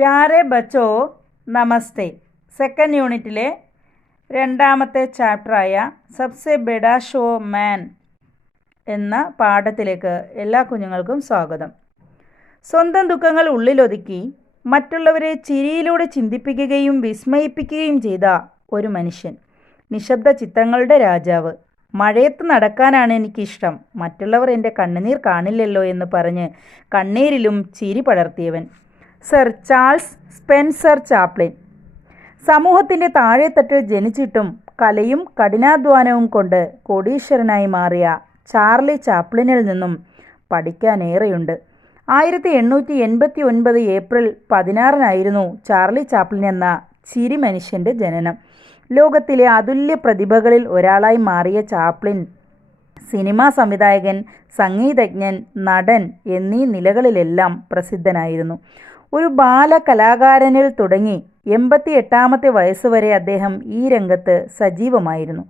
പ്യാരെ ബച്ചോ നമസ്തേ. Second യൂണിറ്റിലെ രണ്ടാമത്തെ ചാപ്റ്ററായ സബ്സെ ബഡാ show മാൻ എന്ന പാഠത്തിലേക്ക് എല്ലാ കുഞ്ഞുങ്ങൾക്കും സ്വാഗതം. സ്വന്തം ദുഃഖങ്ങൾ ഉള്ളിലൊതുക്കി മറ്റുള്ളവരെ ചിരിയിലൂടെ ചിന്തിപ്പിക്കുകയും വിസ്മയിപ്പിക്കുകയും ചെയ്ത ഒരു മനുഷ്യൻ. നിശബ്ദ ചിത്രങ്ങളുടെ രാജാവ്. മഴയത്ത് നടക്കാനാണ് എനിക്കിഷ്ടം, മറ്റുള്ളവർ എൻ്റെ കണ്ണുനീർ കാണില്ലല്ലോ എന്ന് പറഞ്ഞ് കണ്ണീരിലും ചിരി പടർത്തിയവൻ. Sir Charles Spencer Chaplin. സമൂഹത്തിൻ്റെ താഴെത്തട്ടിൽ ജനിച്ചിട്ടും കലയും കഠിനാധ്വാനവും കൊണ്ട് കോടീശ്വരനായി മാറിയ ചാർലി ചാപ്ലിനിൽ നിന്നും പഠിക്കാനേറെയുണ്ട്. 1889 ഏപ്രിൽ 16 ചാർലി ചാപ്ലിൻ എന്ന ചിരി മനുഷ്യൻ്റെ ജനനം. ലോകത്തിലെ അതുല്യ പ്രതിഭകളിൽ ഒരാളായി മാറിയ ചാപ്ലിൻ സിനിമാ സംവിധായകൻ, സംഗീതജ്ഞൻ, നടൻ എന്നീ നിലകളിലെല്ലാം പ്രസിദ്ധനായിരുന്നു. ഒരു ബാലകലാകാരനിൽ തുടങ്ങി 88 വയസ്സുവരെ അദ്ദേഹം ഈ രംഗത്ത് സജീവമായിരുന്നു.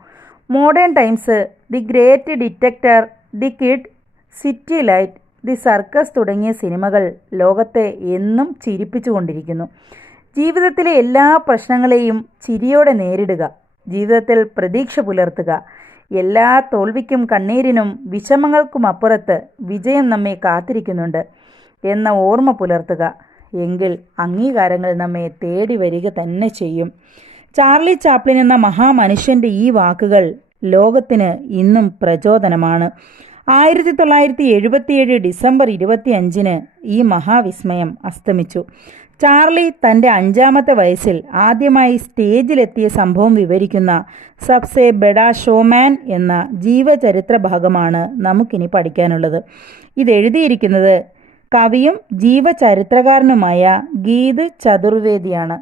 Modern times, the great detector, the kid, city light, the circus തുടങ്ങിയ സിനിമകൾ ലോകത്തെ എന്നും ചിരിപ്പിച്ചുകൊണ്ടിരിക്കുന്നു. ജീവിതത്തിലെ എല്ലാ പ്രശ്നങ്ങളെയും ചിരിയോടെ നേരിടുക, ജീവിതത്തിൽ പ്രതീക്ഷ പുലർത്തുക, എല്ലാ തോൽവിക്കും കണ്ണീരിനും വിഷമങ്ങൾക്കുമപ്പുറത്ത് വിജയം നമ്മെ കാത്തിരിക്കുന്നുണ്ട് എന്ന ഓർമ്മ പുലർത്തുക. എങ്കിൽ അംഗീകാരങ്ങൾ നമ്മെ തേടി വരിക തന്നെ ചെയ്യും. ചാർലി ചാപ്ലിൻ എന്ന മഹാമനുഷ്യൻ്റെ ഈ വാക്കുകൾ ലോകത്തിന് ഇന്നും പ്രചോദനമാണ്. 1977 ഡിസംബർ 25 ഈ മഹാവിസ്മയം അസ്തമിച്ചു. ചാർലി തൻ്റെ 5ാമത്തെ വയസ്സിൽ ആദ്യമായി സ്റ്റേജിലെത്തിയ സംഭവം വിവരിക്കുന്ന സബ്സെ ബഡാ ഷോമാൻ എന്ന ജീവചരിത്ര ഭാഗമാണ് നമുക്കിനി പഠിക്കാനുള്ളത്. ഇതെഴുതിയിരിക്കുന്നത് കവിയും ജീവചരിത്രകാരനുമായ ഗീത് ചതുർവേദിയാണ്.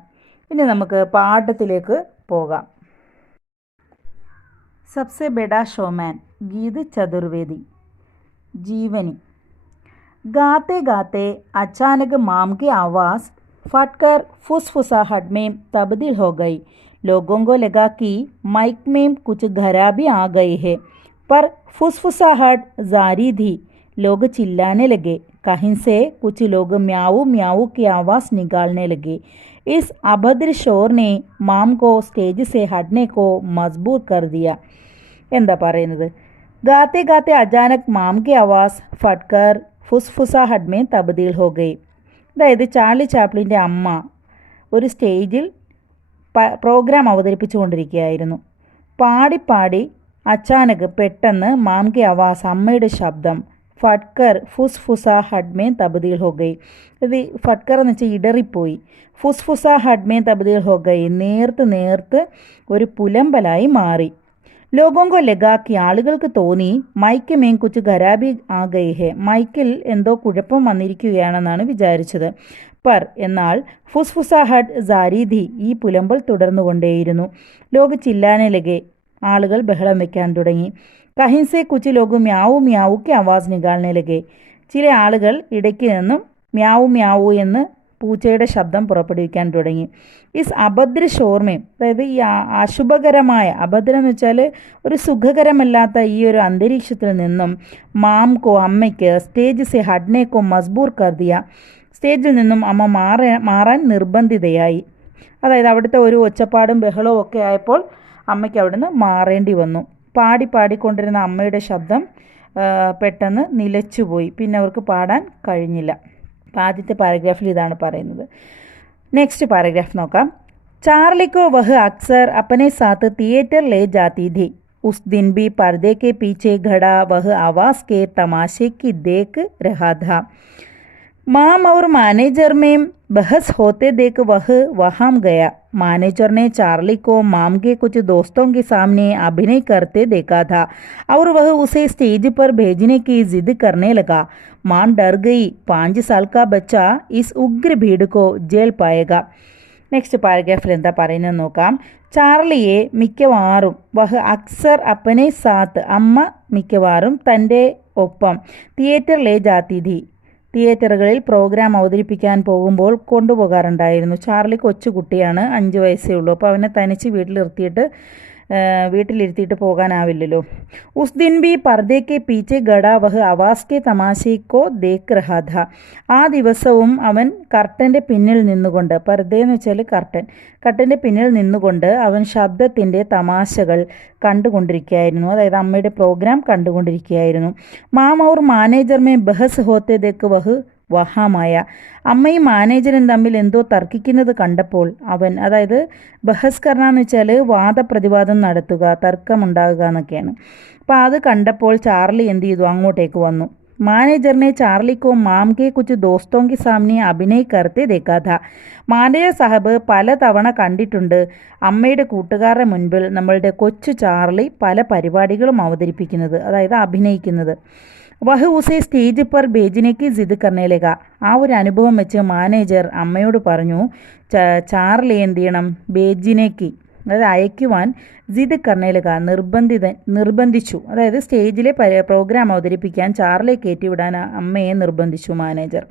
ഇനി നമുക്ക് പാഠത്തിലേക്ക് പോകാം. സബ്സെ ബഡാ ഷോമാൻ, ഗീത് ചതുർവേദി. जीवनी. गाते गाते अचानक माम की आवाज़ फटकर फुसफुसाहट में तब्दील हो गई. लोगों को लगा कि माइक में कुछ खराबी आ गई है, पर फुसफुसाहट जारी थी. लोग चिल्लाने लगे. कहीं से कुछ लोग म्याऊ म्याऊ की आवाज़ निकालने लगे. इस अभद्र शोर ने माम को स्टेज से हटने को मजबूर कर दिया. എന്താ പറയുന്നത്? गाते गाते अचानक माम की आवाज़ फटकर फुसफुसाहट में तब्दील हो गई. അതായത് ചാർലി ചാപ്ലിൻ്റെ അമ്മ ഒരു സ്റ്റേജിൽ പ്രോഗ്രാം അവതരിപ്പിച്ചുകൊണ്ടിരിക്കുകയായിരുന്നു. പാടി അച്ചാനക് പെട്ടെന്ന് മാം കി ആവാസ് അമ്മയുടെ ശബ്ദം ഫട്കർ ഫുസ്ഫുസാഹട്ട് മേ തബ്ദീൽ ഹോ ഗയി. ഇത് ഫട്കർ എന്ന് വെച്ചാൽ ഇടറിപ്പോയി. ഫുസ്ഫുസാഹട്ട് മേ തബ്ദീൽ ഹോ ഗയി, നേർത്ത് ഒരു പുലമ്പലായി മാറി. ലോകോങ്കോ ലഗാക്കി, ആളുകൾക്ക് തോന്നി മൈക്ക് മേം കുച്ച് ഖരാബി ആ ഗയി ഹെ, മൈക്കിൽ എന്തോ കുഴപ്പം വന്നിരിക്കുകയാണെന്നാണ് വിചാരിച്ചത്. പർ എന്നാൽ ഫുസ്ഫുസാഹട്ട് ജാരീധി, ഈ പുലമ്പൽ തുടർന്നുകൊണ്ടേയിരുന്നു. ലോക ചില്ലാനെ ലഗെ, ആളുകൾ ബഹളം വെക്കാൻ തുടങ്ങി. കഹിൻസെ കുച്ച് ലോക മ്യാവു മ്യാവുക്ക് ആവാസ് നികാൾനെ ലഗെ, ചില ആളുകൾ ഇടയ്ക്ക് നിന്നും മ്യാവു മ്യാവു എന്ന് പൂച്ചയുടെ ശബ്ദം പുറപ്പെടുവിക്കാൻ തുടങ്ങി. ഇസ് അഭദ്ര ഷോർമയും, അതായത് ഈ അശുഭകരമായ, അഭദ്രം എന്ന് വെച്ചാൽ ഒരു സുഖകരമല്ലാത്ത ഈ ഒരു അന്തരീക്ഷത്തിൽ നിന്നും മാംകോ അമ്മയ്ക്ക് സ്റ്റേജ് സെ ഹഡ്നേക്കോ മസ്ബൂർ കർദിയ, സ്റ്റേജിൽ നിന്നും അമ്മ മാറാൻ നിർബന്ധിതയായി. അതായത് അവിടുത്തെ ഒരു ഒച്ചപ്പാടും ബഹളവും ഒക്കെ ആയപ്പോൾ അമ്മയ്ക്ക് അവിടുന്ന് മാറേണ്ടി വന്നു. പാടിക്കൊണ്ടിരുന്ന അമ്മയുടെ ശബ്ദം പെട്ടെന്ന് നിലച്ചുപോയി. പിന്നെ അവർക്ക് പാടാൻ കഴിഞ്ഞില്ല. ആദ്യത്തെ പാരഗ്രാഫിൽ ഇതാണ് പറയുന്നത്. നെക്സ്റ്റ് പാരഗ്രാഫ് നോക്കാം. चार्ली को वह अक्सर अपने साथ थिएटर ले जाती थी. उस दिन भी पर्दे के पीछे खड़ा वह आवाज़ के तमाशे की देख रहा था. माम और मैनेजर में बहस होते देख वह वहाँ गया. मैनेजर ने चार्ली को माम के कुछ दोस्तों के सामने अभिनय करते देखा था और वह उसे स्टेज पर भेजने की जिद करने लगा. माम डर गई. 5 साल का बच्चा इस उग्र भीड़ को झेल पाएगा. നെക്സ്റ്റ് പാരഗ്രാഫിൽ എന്താ പറയുന്നത് നോക്കാം. ചാർലിയെ മിക്കവാറും വഹ് അക്സർ അപ്പനെ സാത്ത്, അമ്മ മിക്കവാറും തൻ്റെ ഒപ്പം തിയേറ്റർ ലേ ജാതിഥി, തിയേറ്ററുകളിൽ പ്രോഗ്രാം അവതരിപ്പിക്കാൻ പോകുമ്പോൾ കൊണ്ടുപോകാറുണ്ടായിരുന്നു. ചാർലി കൊച്ചുകുട്ടിയാണ്, 5 വയസ്സേ ഉള്ളൂ. അപ്പോൾ അവനെ തനിച്ച് വീട്ടിൽ നിർത്തിയിട്ട് വീട്ടിലിരുത്തിയിട്ട് പോകാനാവില്ലല്ലോ. ഉസ് ദിൻ ബി പർദേ കെ പീച്ചെ ഗഡ വഹ് ആവാസ് കെ തമാശയ്ക്കോ ദേഖ് രഹാ ഥ. ആ ദിവസവും അവൻ കർട്ടൻ്റെ പിന്നിൽ നിന്നുകൊണ്ട്, പർദ്ദയെന്ന് വെച്ചാൽ കർട്ടൻ്റെ പിന്നിൽ നിന്നുകൊണ്ട് അവൻ ശബ്ദത്തിൻ്റെ തമാശകൾ കണ്ടുകൊണ്ടിരിക്കുകയായിരുന്നു. അതായത് അമ്മയുടെ programme കണ്ടുകൊണ്ടിരിക്കുകയായിരുന്നു. Ma'am our manager may ബഹസ് ഹോത്തെ ദേക്ക് വഹ് വഹാമായ. അമ്മയും മാനേജരും തമ്മിൽ എന്തോ തർക്കിക്കുന്നത് കണ്ടപ്പോൾ അവൻ, അതായത് ബഹസ് കർണ എന്ന് വെച്ചാൽ വാദപ്രതിവാദം നടത്തുക, തർക്കമുണ്ടാകുക എന്നൊക്കെയാണ്. അപ്പോൾ അത് കണ്ടപ്പോൾ ചാർലി എന്ത് ചെയ്തു, അങ്ങോട്ടേക്ക് വന്നു. മാനേജറിനെ ചാർലിക്കോ മാം കെ കുച്ച് ദോസ്തോങ്കി സാമനെ അഭിനയ് കർത്തെ ദേക്കാഥ. മാനേജർ സാഹബ് പല തവണ കണ്ടിട്ടുണ്ട് അമ്മയുടെ കൂട്ടുകാരുടെ മുൻപിൽ നമ്മളുടെ കൊച്ചു ചാർലി പല പരിപാടികളും അവതരിപ്പിക്കുന്നത്, അതായത് അഭിനയിക്കുന്നത്. വഹ് ഉസേ സ്റ്റേജ് പർ ഭേജിനേക്ക് ജിദ് കർണേലേക. ആ ഒരു അനുഭവം വെച്ച് മാനേജർ അമ്മയോട് പറഞ്ഞു, ചാർലി എന്ത് ചെയ്യണം, ഭേജിനേക്ക് അതായത് അയക്കുവാൻ ജിദ് കർണേലേക നിർബന്ധിച്ചു. അതായത് സ്റ്റേജിലെ പ്രോഗ്രാം അവതരിപ്പിക്കാൻ ചാർലിയെ കയറ്റിവിടാൻ അമ്മയെ നിർബന്ധിച്ചു മാനേജർ.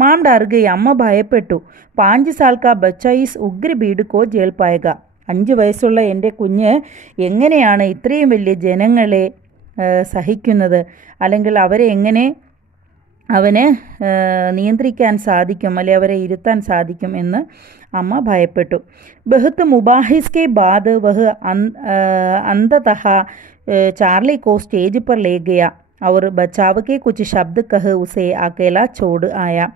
മാം ഡർ ഗയി. അമ്മ ഭയപ്പെട്ടു. 5 സാൽ കാ ബച്ച ഈസ് ഉഗ്ര ഭീഡ് കോ ജേൽ പായക. 5 വയസ്സുള്ള എൻ്റെ കുഞ്ഞ് എങ്ങനെയാണ് ഇത്രയും വലിയ ജനങ്ങളെ സഹിക്കുന്നത്, അല്ലെങ്കിൽ അവരെ എങ്ങനെ അവന് നിയന്ത്രിക്കാൻ സാധിക്കും, അല്ലെങ്കിൽ അവരെ ഇരുത്താൻ സാധിക്കും എന്ന് അമ്മ ഭയപ്പെട്ടു. ബഹുത്ത് മുബാഹിസ് കെ ബാദ് വഹ് അന്തതഹ चार्ली को स्टेज पर ले गया और बचाव के कुछ शब्द कह उसे अकेला छोड़ आया।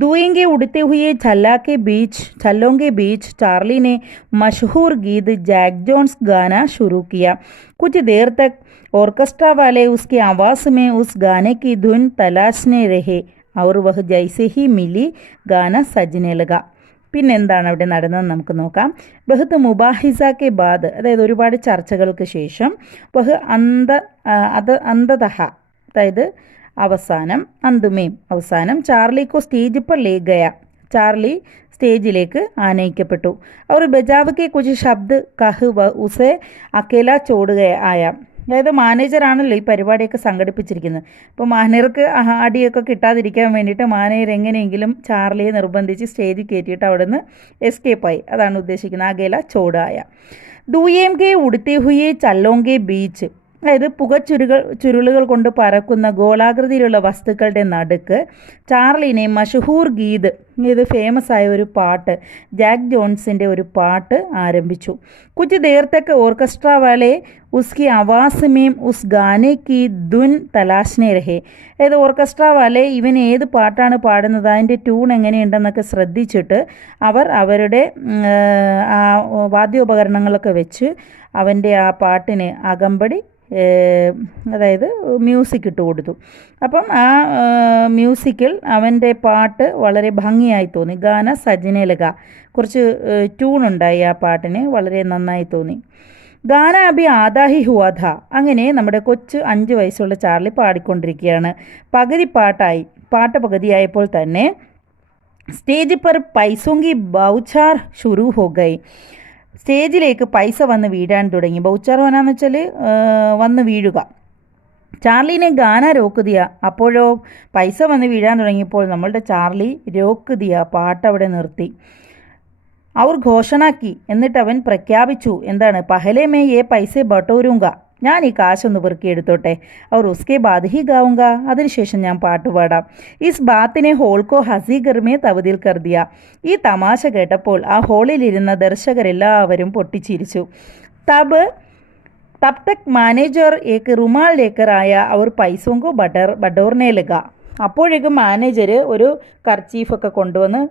धुएं के उड़ते हुए छल्लों के बीच चार्ली ने मशहूर गीत जैक जोन्स गाना शुरू किया। कुछ देर तक ऑर्केस्ट्रा वाले उसकी आवाज़ में उस गाने की धुन तलाशने रहे और वह जैसे ही मिली गाना सजने लगा. പിന്നെ എന്താണ് അവിടെ നടന്നതെന്ന് നമുക്ക് നോക്കാം. ബഹുത്ത് മുബാഹിസ കെ ബാദ്, അതായത് ഒരുപാട് ചർച്ചകൾക്ക് ശേഷം, ബഹ് അന്തതഹ അതായത് അവസാനം, അന്തുമേം അവസാനം, ചാർലിക്കോ സ്റ്റേജ് पर ले गया. ചാർലി സ്റ്റേജിലേക്ക് ആനയിക്കപ്പെട്ടു. അവർ ബജാവ് കെ കുछ ശബ്ദ കഹ് ഉസെ അക്കേല ചോട് ആയ. അതായത് മാനേജറാണല്ലോ ഈ പരിപാടിയൊക്കെ സംഘടിപ്പിച്ചിരിക്കുന്നത്. അപ്പോൾ മാനേജർക്ക് അടിയൊക്കെ കിട്ടാതിരിക്കാൻ വേണ്ടിയിട്ട് മാനേജർ എങ്ങനെയെങ്കിലും ചാർലിയെ നിർബന്ധിച്ച് സ്റ്റേജിൽ കയറ്റിയിട്ട് അവിടെ നിന്ന് എസ്കേപ്പായി. അതാണ് ഉദ്ദേശിക്കുന്നത്. അകേല ചോടായ. ദൂയേം കെ ഉടുത്തെ ഹുയെ ചല്ലോങ്കെ ബീച്ച്, അതായത് ചുരുളുകൾ കൊണ്ട് പറക്കുന്ന ഗോളാകൃതിയിലുള്ള വസ്തുക്കളുടെ നടുക്ക് ചാർലിനെ മഷഹൂർ ഗീത്, ഇത് ഫേമസ് ആയ ഒരു പാട്ട്, ജാക്ക് ജോൺസിൻ്റെ ഒരു പാട്ട് ആരംഭിച്ചു. കുछ देर तक ഓർക്കസ്ട്ര വാലെ ഉസ്കി ആവാസ് മേം ഉസ് ഗാനെ കി ധുൻ തലാഷ്നെ രഹേ. അതായത് ഓർക്കസ്ട്ര വാലെ ഇവൻ ഏത് പാട്ടാണ് പാടുന്നത്, അതിൻ്റെ ട്യൂൺ എങ്ങനെയുണ്ടെന്നൊക്കെ ശ്രദ്ധിച്ചിട്ട് അവർ അവരുടെ ആ വാദ്യോപകരണങ്ങളൊക്കെ വെച്ച് അവൻ്റെ ആ പാട്ടിന് അകമ്പടി, അതായത് മ്യൂസിക് ഇട്ട് കൊടുത്തു. അപ്പം ആ മ്യൂസിക്കിൽ അവൻ്റെ പാട്ട് വളരെ ഭംഗിയായി തോന്നി. ഗാന സജനേലക, കുറച്ച് ട്യൂണുണ്ടായി ആ പാട്ടിന്, വളരെ നന്നായി തോന്നി. ഗാന അഭി ആദാഹി ഹുവാധ. അങ്ങനെ നമ്മുടെ കൊച്ചു 5 വയസ്സുള്ള ചാർലി പാടിക്കൊണ്ടിരിക്കുകയാണ്. പാട്ട് പകുതിയായപ്പോൾ തന്നെ സ്റ്റേജ് പർ പൈസോങ്കി ബൗച്ചാർ ഷുരു ഹോ ഗയി. സ്റ്റേജിലേക്ക് പൈസ വന്ന് വീഴാൻ തുടങ്ങി. ബൗച്ചാർ വനാന്ന് വെച്ചാൽ വന്ന് വീഴുക. ചാർലിനെ ഗാന രോക്കുതിയ. അപ്പോഴോ പൈസ വന്ന് വീഴാൻ തുടങ്ങിയപ്പോൾ നമ്മളുടെ ചാർലി രോക്കുതിയ, പാട്ടവിടെ നിർത്തി. അവർ ഘോഷണാക്കി, എന്നിട്ട് അവൻ പ്രഖ്യാപിച്ചു, എന്താണ്, പഹലെ മേ യേ പൈസ ബട്ടോരൂങ്ക, ഞാൻ ഈ കാശൊന്ന് പെറുക്കിയെടുത്തോട്ടെ, അവർ ഉസ്കെ ബാദ് ഹി ഗാവുങ്ക, അതിനുശേഷം ഞാൻ പാട്ടുപാടാം. ഇസ് ബാത്തിനെ ഹോൾക്കോ ഹസീഗർമേ തവതിൽ കർദിയ. ഈ തമാശ കേട്ടപ്പോൾ ആ ഹോളിലിരുന്ന ദർശകരെല്ലാവരും പൊട്ടിച്ചിരിച്ചു. തബ് തക് മാനേജർ ഏക്ക് റുമാൽ ലേക്കർ ആയ അവർ പൈസോങ്കോ ബഡോർനെ ലഗ. അപ്പോഴേക്കും മാനേജർ ഒരു കർച്ചീഫൊക്കെ കൊണ്ടുവന്ന്,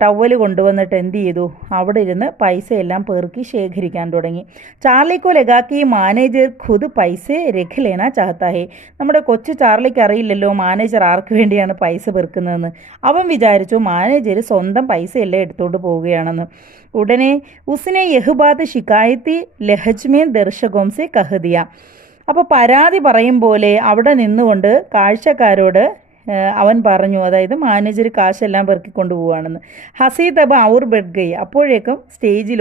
ടവൽ കൊണ്ടുവന്നിട്ട് എന്ത് ചെയ്തു, അവിടെ ഇരുന്ന് പൈസയെല്ലാം പെറുക്കി ശേഖരിക്കാൻ തുടങ്ങി. ചാർലിക്കോ ലഗാക്കി മാനേജർ ഖുദ് പൈസ രഖിലേന ചാഹത്താഹേ. നമ്മുടെ കൊച്ചു ചാർലിക്ക് അറിയില്ലല്ലോ മാനേജർ ആർക്ക് വേണ്ടിയാണ് പൈസ പെറുക്കുന്നതെന്ന്. അവൻ വിചാരിച്ചു മാനേജർ സ്വന്തം പൈസയെല്ലാം എടുത്തുകൊണ്ട് പോവുകയാണെന്ന്. ഉടനെ ഉസ്നെ യഹ് ബാത് ശിക്കായത്തി ലഹജ്മേൻ ദർശകോം സെ കഹദിയ. അപ്പോൾ പരാതി പറയും പോലെ അവിടെ നിന്നുകൊണ്ട് കാഴ്ചക്കാരോട് അവൻ പറഞ്ഞു, അതായത് മാനേജർ കാശെല്ലാം പെറുക്കിക്കൊണ്ട് പോവുകയാണെന്ന്. ഹസി തബ ഔർ ബെഡ് ഗൈ. അപ്പോഴേക്കും സ്റ്റേജിൽ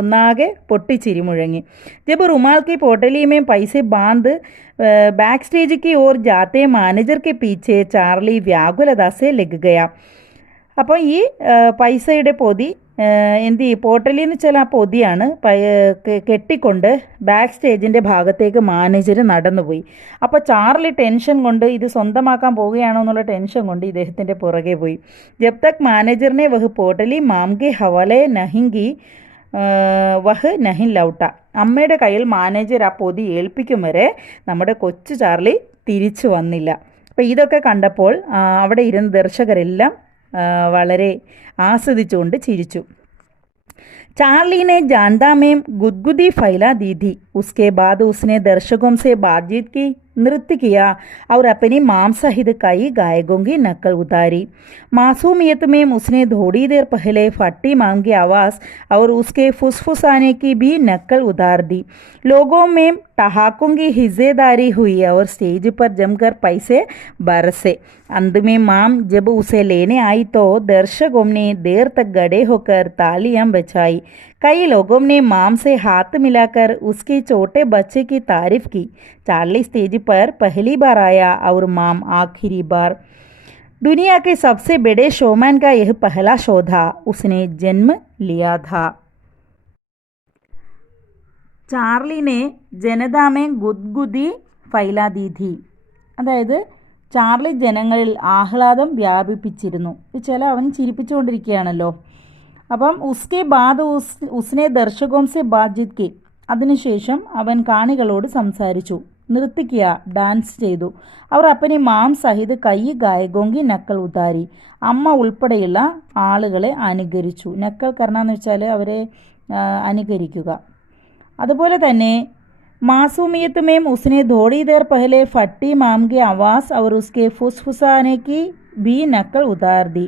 ഒന്നാകെ പൊട്ടിച്ചിരി മുഴങ്ങി. ജബ് റുമാൽ കി പോട്ടലി में पैसे बांध बैक स्टेज की ओर जाते मैनेजर के पीछे चार्ली व्याकुलता से लग गया. അപ്പോൾ ഈ പൈസയുടെ പൊതി എന്ത് ചെയ്യും, പോർട്ടലിൽ നിന്ന് വെച്ചാൽ ആ പൊതിയാണ് കെട്ടിക്കൊണ്ട് ബാക്ക് സ്റ്റേജിൻ്റെ ഭാഗത്തേക്ക് മാനേജർ നടന്നുപോയി. അപ്പോൾ ചാർലി ടെൻഷൻ കൊണ്ട് ഇത് സ്വന്തമാക്കാൻ പോവുകയാണോ എന്നുള്ള ടെൻഷൻ കൊണ്ട് ഇദ്ദേഹത്തിൻ്റെ പുറകെ പോയി. ജബ് തക് മാനേജറിനെ വഹ് പോർട്ടലി മാംകെ ഹവാലെ നഹിങ്കി വഹ് നഹിൻ ലൗട്ട. അമ്മയുടെ കയ്യിൽ മാനേജർ ആ പൊതി ഏൽപ്പിക്കും വരെ നമ്മുടെ കൊച്ചു ചാർലി തിരിച്ചു വന്നില്ല. അപ്പോൾ ഇതൊക്കെ കണ്ടപ്പോൾ അവിടെ ഇരുന്ന ദർശകരെല്ലാം വളരെ ആസ്വദിച്ചുകൊണ്ട് ചിരിച്ചു. चार्ली ने जानदा में गुदगुदी फैला दी थी. उसके बाद उसने दर्शकों से बातचीत की, नृत्य किया और अपनी माम सहित कई गायकों की नकल उतारी. मासूमियत में उसने थोड़ी देर पहले फट्टी माम की आवाज़ और उसके फुसफुसाने की भी नकल उतार दी. लोगों में ठहाकों की हिस्सेदारी हुई और स्टेज पर जमकर पैसे बरसे. अंत में माम जब उसे लेने आई तो दर्शकों ने देर तक गड़े होकर तालियां बजाई. कई लोगों ने माम से हाथ मिलाकर उसके छोटे बच्चे की तारीफ की. चार्ली स्टेज पर पहली बार आया और माम आखिरी बार. दुनिया के सबसे बड़े शोमैन का यह पहला शो था. उसने जन्म लिया था. चार्ली ने जनता में गुदगुदी फैला दी थी. അതായത് ചാർലി ജനങ്ങളിൽ ആഹ്ലാദം വ്യാപിപ്പിച്ചിരുന്നു. ചില അവൻ ചിരിപ്പിച്ചുകൊണ്ടിരിക്കുകയാണല്ലോ. അപ്പം ഉസ്കെ ബാദ് ഉസ്നെ ദർശകോം സെ ബാത്ചീത് കി. അതിനുശേഷം അവൻ കാണികളോട് സംസാരിച്ചു, നൃത്തിക്കുക, ഡാൻസ് ചെയ്തു. അവർ അപ്പനി മാം സഹിത് കൈ ഗായകോങ്കി നക്കൽ ഉതാരി. അമ്മ ഉൾപ്പെടെയുള്ള ആളുകളെ അനുകരിച്ചു. നക്കൽ കർണമെന്ന് വെച്ചാൽ അവരെ അനുകരിക്കുക. അതുപോലെ തന്നെ മാസൂമിയത്ത് മേം ഉസ്നെ थोड़ी देर पहले फट्टी माम की आवाज़ और उसके फुसफुसाने की भी नकल उतार दी.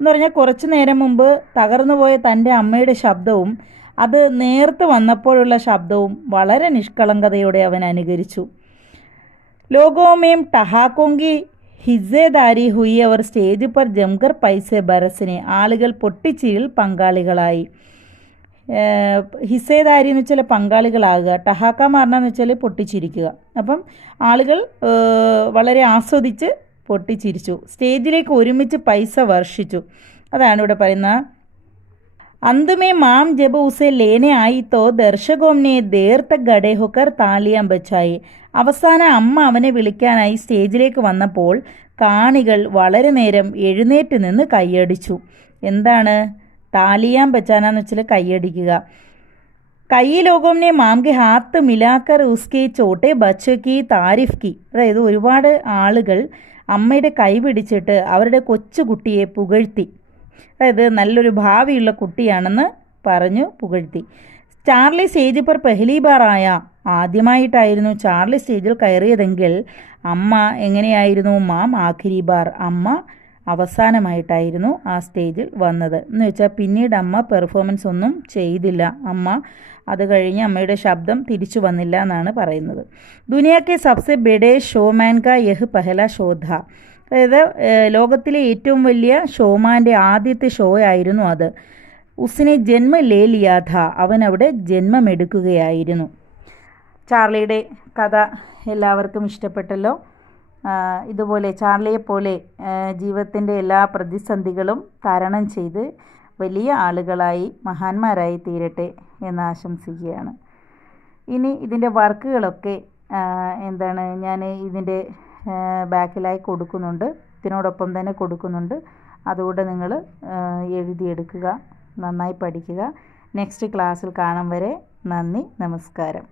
എന്ന് പറഞ്ഞാൽ കുറച്ചു നേരം മുമ്പ് തകർന്നുപോയ തൻ്റെ അമ്മയുടെ ശബ്ദവും അത് നേർത്ത് വന്നപ്പോഴുള്ള ശബ്ദവും വളരെ നിഷ്കളങ്കതയോടെ അവൻ അനുകരിച്ചു. ലോകോമേം ടഹാക്കോങ്കി ഹിസ്സേദാരി ഹുയി അവർ സ്റ്റേജ് പർ ജംകർ പൈസെ ബരസിനെ. ആളുകൾ പൊട്ടിച്ചിരിൽ പങ്കാളികളായി. ഹിസ്സേദാരി എന്ന് വെച്ചാൽ പങ്കാളികളാകുക, ടഹാക്ക മാറണമെന്ന് വെച്ചാൽ പൊട്ടിച്ചിരിക്കുക. അപ്പം ആളുകൾ വളരെ ആസ്വദിച്ച് പൊട്ടിച്ചിരിച്ചു. സ്റ്റേജിലേക്ക് ഒരുമിച്ച് പൈസ വർഷിച്ചു. അതാണ് ഇവിടെ പറയുന്ന. അന്തുമേ മാം ജബ് ഉസെ ലേനെ ആയി തോ ദർശകോംനെ ദേർത്ത ഗഡേ ഹോക്കർ താലിയാൻ ബച്ചായി. അവസാനം അമ്മ അവനെ വിളിക്കാനായി സ്റ്റേജിലേക്ക് വന്നപ്പോൾ കാണികൾ വളരെ നേരം എഴുന്നേറ്റ് നിന്ന് കൈയടിച്ചു. എന്താണ് താലിയാൻ ബച്ചാനാന്ന് വെച്ചാൽ കൈയടിക്കുക. കൈ ലോകോംനെ മാം കെ ഹാത്ത് മിലാക്കർ ഉസ്കെ ചോട്ടെ ബച്ചക്കി താരിഫ് കി. അതായത് ഒരുപാട് ആളുകൾ അമ്മയുടെ കൈ പിടിച്ചിട്ട് അവരുടെ കൊച്ചുകുട്ടിയെ പുകഴ്ത്തി. അതായത് നല്ലൊരു ഭാവിയുള്ള കുട്ടിയാണെന്ന് പറഞ്ഞു പുകഴ്ത്തി. ചാർലി സ്റ്റേജ് പർ പെഹ്ലി ബാർ ആയ. ആദ്യമായിട്ടായിരുന്നു ചാർലി സ്റ്റേജിൽ കയറിയതെങ്കിൽ അമ്മ എങ്ങനെയായിരുന്നു? മാം ആഖിരി ബാർ. അമ്മ അവസാനമായിട്ടായിരുന്നു ആ സ്റ്റേജിൽ വന്നത്. എന്ന് വെച്ചാൽ പിന്നീട് അമ്മ പെർഫോമൻസ് ഒന്നും ചെയ്തില്ല. അമ്മ അത് കഴിഞ്ഞ് അമ്മയുടെ ശബ്ദം തിരിച്ചു വന്നില്ല എന്നാണ് പറയുന്നത്. ദുനിയാക്കെ സബ്സെ ബഡേ ഷോമാൻ കാ യഹ് പെഹല ഷോ ഥാ. അതായത് ലോകത്തിലെ ഏറ്റവും വലിയ ഷോമാൻ്റെ ആദ്യത്തെ ഷോ ആയിരുന്നു അത്. ഉസ്നെ ജന്മ ലേ ലിയാ ഥാ. അവൻ അവിടെ ജന്മമെടുക്കുകയായിരുന്നു. ചാർലിയുടെ കഥ എല്ലാവർക്കും ഇഷ്ടപ്പെട്ടല്ലോ. ഇതുപോലെ ചാർലിയെപ്പോലെ ജീവിതത്തിൻ്റെ എല്ലാ പ്രതിസന്ധികളും തരണം ചെയ്ത് വലിയ ആളുകളായി മഹാന്മാരായി തീരട്ടെ എന്ന് ആശംസിക്കുകയാണ്. ഇനി ഇതിൻ്റെ വർക്കുകളൊക്കെ എന്താണ് ഞാൻ ഇതിൻ്റെ ബാക്കിലായി കൊടുക്കുന്നുണ്ട്, ഇതിനോടൊപ്പം തന്നെ കൊടുക്കുന്നുണ്ട്. അതുകൂടെ നിങ്ങൾ എഴുതിയെടുക്കുക, നന്നായി പഠിക്കുക. നെക്സ്റ്റ് ക്ലാസ്സിൽ കാണും വരെ നന്ദി, നമസ്കാരം.